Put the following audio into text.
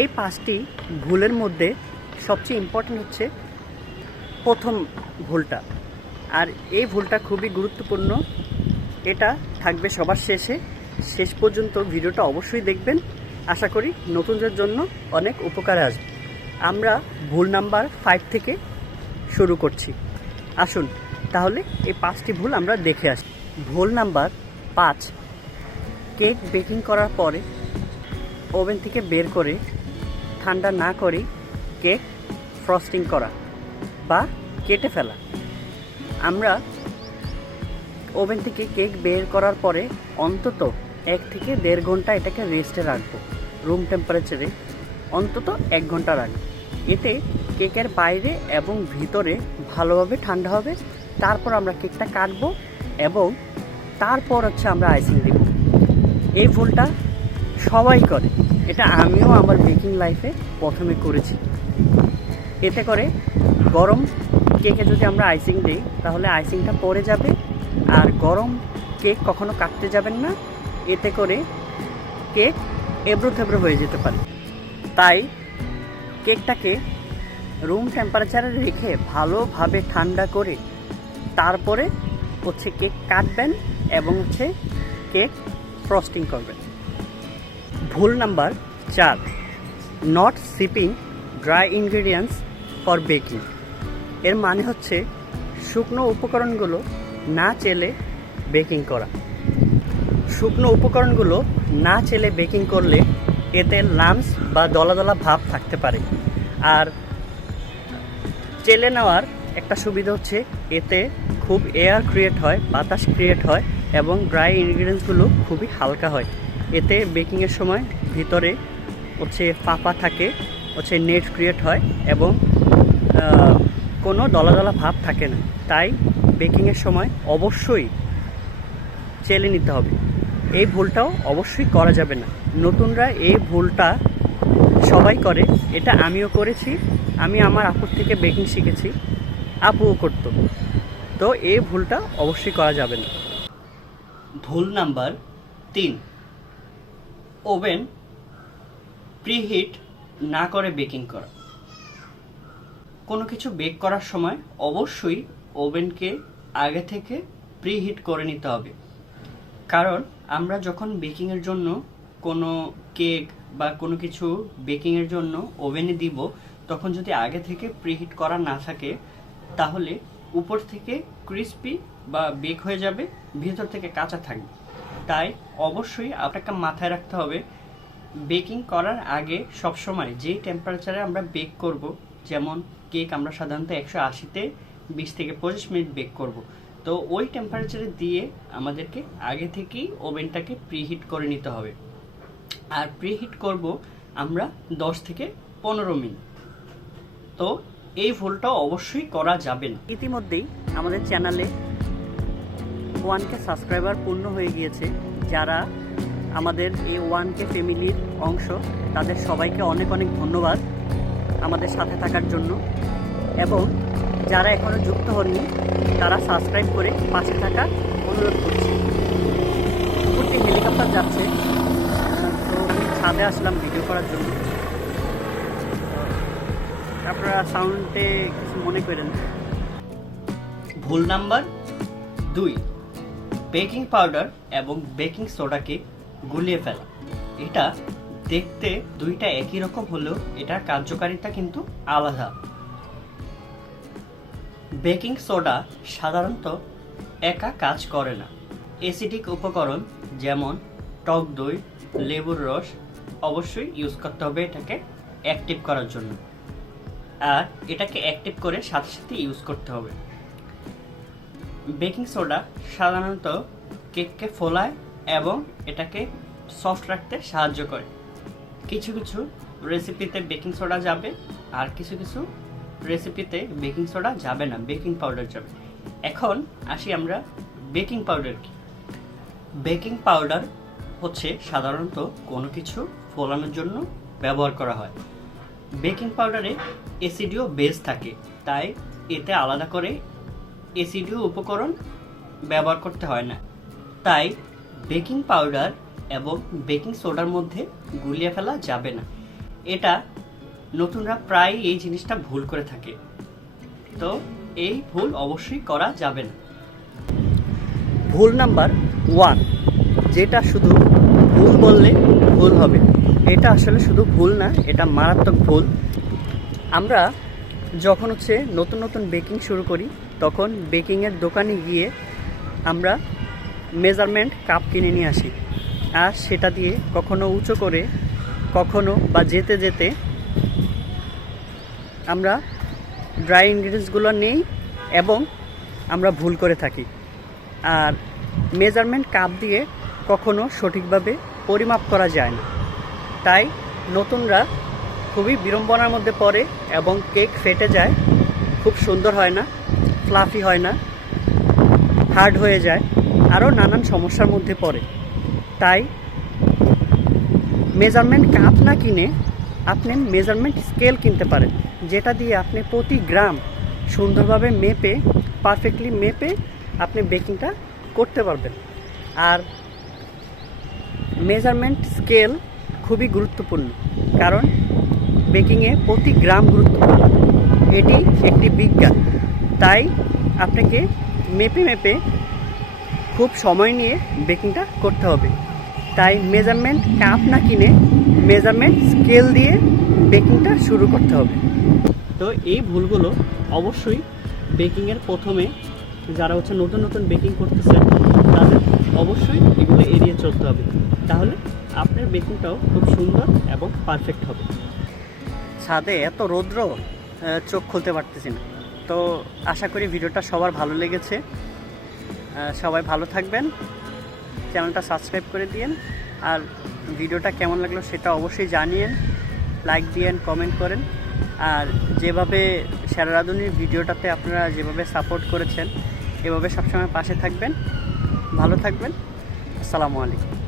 এই পাঁচটি ভুলের মধ্যে সবচেয়ে ইম্পর্টেন্ট হচ্ছে প্রথম ভুলটা। আর এই ভুলটা খুবই গুরুত্বপূর্ণ। এটা থাকবে সবার শেষে। শেষ পর্যন্ত ভিডিওটা অবশ্যই দেখবেন। আশা করি নতুনদের জন্য অনেক উপকারে আসবে। আমরা ভুল নাম্বার ফাইভ থেকে শুরু করছি। আসুন, তাহলে এই পাঁচটি ভুল আমরা দেখে আসি। ভুল নাম্বার পাঁচ, কেক বেকিং করার পরে ওভেন থেকে বের করে ঠান্ডা না করে কেক ফ্রস্টিং করা বা কেটে ফেলা। আমরা ওভেন থেকে কেক বের করার পরে অন্তত এক থেকে দেড় ঘণ্টা এটাকে রেস্টে রাখব। রুম টেম্পারেচারে অন্তত এক ঘণ্টা রাখব। এতে কেকের বাইরে এবং ভিতরে ভালোভাবে ঠান্ডা হবে। তারপর আমরা কেকটা কাটবো এবং তারপর হচ্ছে আমরা আইসিং দেব। এই ভুলটা সবাই করে। এটা আমিও আমার বেকিং লাইফে প্রথমে করেছি। এতে করে গরম কেকে যদি আমরা আইসিং দিই, তাহলে আইসিংটা পড়ে যাবে আর গরম কেক কখনো কাটতে যাবেন না। এতে করে কেক এবড়ো থেবড়ো হয়ে যেতে পারে। তাই কেকটাকে রুম টেম্পারেচারে রেখে ভালোভাবে ঠান্ডা করে তারপরে হচ্ছে কেক কাটবেন এবং হচ্ছে কেক ফ্রস্টিং করবেন। ভুল নাম্বার চার not sifting dry ingredients for baking এর মানে হচ্ছে শুকনো উপকরণগুলো না চেলে বেকিং করা। শুকনো উপকরণগুলো না চেলে বেকিং করলে এতে লামস বা দলা দলা ভাব থাকতে পারে। আর চেলে নেওয়ার একটা সুবিধা হচ্ছে এতে খুব এয়ার ক্রিয়েট হয়, বাতাস ক্রিয়েট হয় এবং ড্রাই ইনগ্রিডিয়েন্টসগুলো খুবই হালকা হয়। এতে বেকিংয়ের সময় ভিতরে হচ্ছে ফাঁপা থাকে, হচ্ছে নেট ক্রিয়েট হয় এবং কোনো দলা দলা ভাব থাকে না। তাই বেকিংয়ের সময় অবশ্যই চেলে নিতে হবে। এই ভুলটাও অবশ্যই করা যাবে না। নতুনরা এই ভুলটা সবাই করে, এটা আমিও করেছি, আমি আমার আপুর থেকে বেকিং শিখেছি, আপুও করতো। তো এই ভুলটা অবশ্যই করা যাবে না। ভুল নাম্বার তিন। ওভেন প্রিহিট না করে বেকিং করা। কোনো কিছু বেক করার সময় অবশ্যই ওভেনকে আগে থেকে প্রিহিট করে নিতে হবে। কারণ আমরা যখন বেকিংয়ের জন্য কোনো কেক বা কোনো কিছু বেকিংয়ের জন্য ওভেনে দিব, তখন যদি আগে থেকে প্রিহিট করা না থাকে, তাহলে উপর থেকে ক্রিস্পি বা বেক হয়ে যাবে, ভিতর থেকে কাঁচা থাকবে। তাই অবশ্যই আপনাকে মাথায় রাখতে হবে বেকিং করার আগে সবসময় যেই টেম্পারেচারে আমরা বেক করব, যেমন কেক আমরা সাধারণত একশো আশিতে বিশ থেকে পঁচিশ মিনিট বেক করব, তো ওই টেম্পারেচারে দিয়ে আমাদেরকে আগে থেকেই ওভেনটাকে প্রিহিট করে নিতে হবে। আর প্রিহিট করব আমরা দশ থেকে পনেরো মিনিট। তো এই ভুলটাও অবশ্যই করা যাবে না। ইতিমধ্যেই আমাদের চ্যানেলে ওয়ানকে সাবস্ক্রাইবার পূর্ণ হয়ে গিয়েছে। যারা আমাদের এই ওয়ানকে ফ্যামিলির অংশ, তাদের সবাইকে অনেক অনেক ধন্যবাদ আমাদের সাথে থাকার জন্য। এবং যারা এখনও যুক্ত হননি, তারা সাবস্ক্রাইব করে পাশে থাকা অনুরোধ করছি। উপরটি হেলিকপ্টার যাচ্ছে। তো আমি ছাদে আসলাম ভিডিও করার জন্য। আপনারা সাউন্ডে কিছু মনে করেন ভুল নাম্বার দুই। বেকিং পাউডার এবং বেকিং সোডাকে গুলিয়ে ফেলা। এটা দেখতে দুইটা একই রকম হলেও এটার কার্যকারিতা কিন্তু আলাদা। বেকিং সোডা সাধারণত একা কাজ করে না। অ্যাসিডিক উপকরণ যেমন টক দই, লেবুর রস অবশ্যই ইউজ করতে হবে এটাকে অ্যাক্টিভ করার জন্য। আর এটাকে অ্যাক্টিভ করে সাথে সাথে ইউজ করতে হবে। বেকিং সোডা সাধারণত কেককে ফোলায় এবং এটাকে সফট রাখতে সাহায্য করে। কিছু কিছু রেসিপিতে বেকিং সোডা যাবে আর কিছু কিছু রেসিপিতে বেকিং সোডা যাবে না, বেকিং পাউডার যাবে। এখন আসি আমরা বেকিং পাউডার কি। বেকিং পাউডার হচ্ছে সাধারণত কোনো কিছু ফোলানোর জন্য ব্যবহার করা হয়। বেকিং পাউডারে এসিডিও বেস থাকে, তাই এতে আলাদা করে এসিডিও উপকরণ ব্যবহার করতে হয় না। তাই বেকিং পাউডার এবং বেকিং সোডার মধ্যে গুলিয়ে ফেলা যাবে না। এটা নতুনরা প্রায় এই জিনিসটা ভুল করে থাকে। তো এই ভুল অবশ্যই করা যাবে না। ভুল নাম্বার ওয়ান যেটা শুধু ভুল বললে ভুল হবে। এটা আসলে শুধু ভুল না, এটা মারাত্মক ভুল। আমরা যখন হচ্ছে নতুন নতুন বেকিং শুরু করি তখন বেকিংয়ের দোকানে গিয়ে আমরা মেজারমেন্ট কাপ কিনে নিয়ে আসি। আর সেটা দিয়ে কখনো উঁচু করে, কখনো বা যেতে যেতে আমরা ড্রাই ইনগ্রিডিয়েন্টসগুলো নেই এবং আমরা ভুল করে থাকি। আর মেজারমেন্ট কাপ দিয়ে কখনো সঠিকভাবে পরিমাপ করা যায় না। তাই নতুনরা খুবই বিড়ম্বনার মধ্যে পড়ে এবং কেক ফেটে যায়, খুব সুন্দর হয় না। ফ্লাফি হয় না, হার্ড হয়ে যায়, আরও নানান সমস্যার মধ্যে পড়ে। তাই মেজারমেন্ট কাপ না কিনে আপনি মেজারমেন্ট স্কেল কিনতে পারেন, যেটা দিয়ে আপনি প্রতি গ্রাম সুন্দরভাবে মেপে, পারফেক্টলি মেপে আপনি বেকিংটা করতে পারবেন। আর মেজারমেন্ট স্কেল খুবই গুরুত্বপূর্ণ, কারণ বেকিংয়ে প্রতি গ্রাম গুরুত্বপূর্ণ। এটি একটি বিজ্ঞান। তাই আপনাকে মেপে মেপে খুব সময় নিয়ে বেকিংটা করতে হবে। তাই মেজারমেন্ট কাপ না কিনে মেজারমেন্ট স্কেল দিয়ে বেকিংটা শুরু করতে হবে। তো এই ভুলগুলো অবশ্যই বেকিংয়ের প্রথমে যারা হচ্ছে নতুন নতুন বেকিং করতেছে তাদের অবশ্যই এগুলো এড়িয়ে চলতে হবে। তাহলে আপনার বেকিংটাও খুব সুন্দর এবং পারফেক্ট হবে। ছাদে এত রৌদ্র চোখ খুলতে পারতেছি না। তো আশা করি ভিডিওটা সবার ভালো লেগেছে। সবাই ভালো থাকবেন। চ্যানেলটা সাবস্ক্রাইব করে দিয়েন। আর ভিডিওটা কেমন লাগল সেটা অবশ্যই জানিয়েন। লাইক দিয়েন, কমেন্ট করেন। আর যেভাবে সেরারাধুনির ভিডিওটাতে আপনারা যেভাবে সাপোর্ট করেছেন, এভাবে সবসময় পাশে থাকবেন। ভালো থাকবেন। আসসালামু আলাইকুম।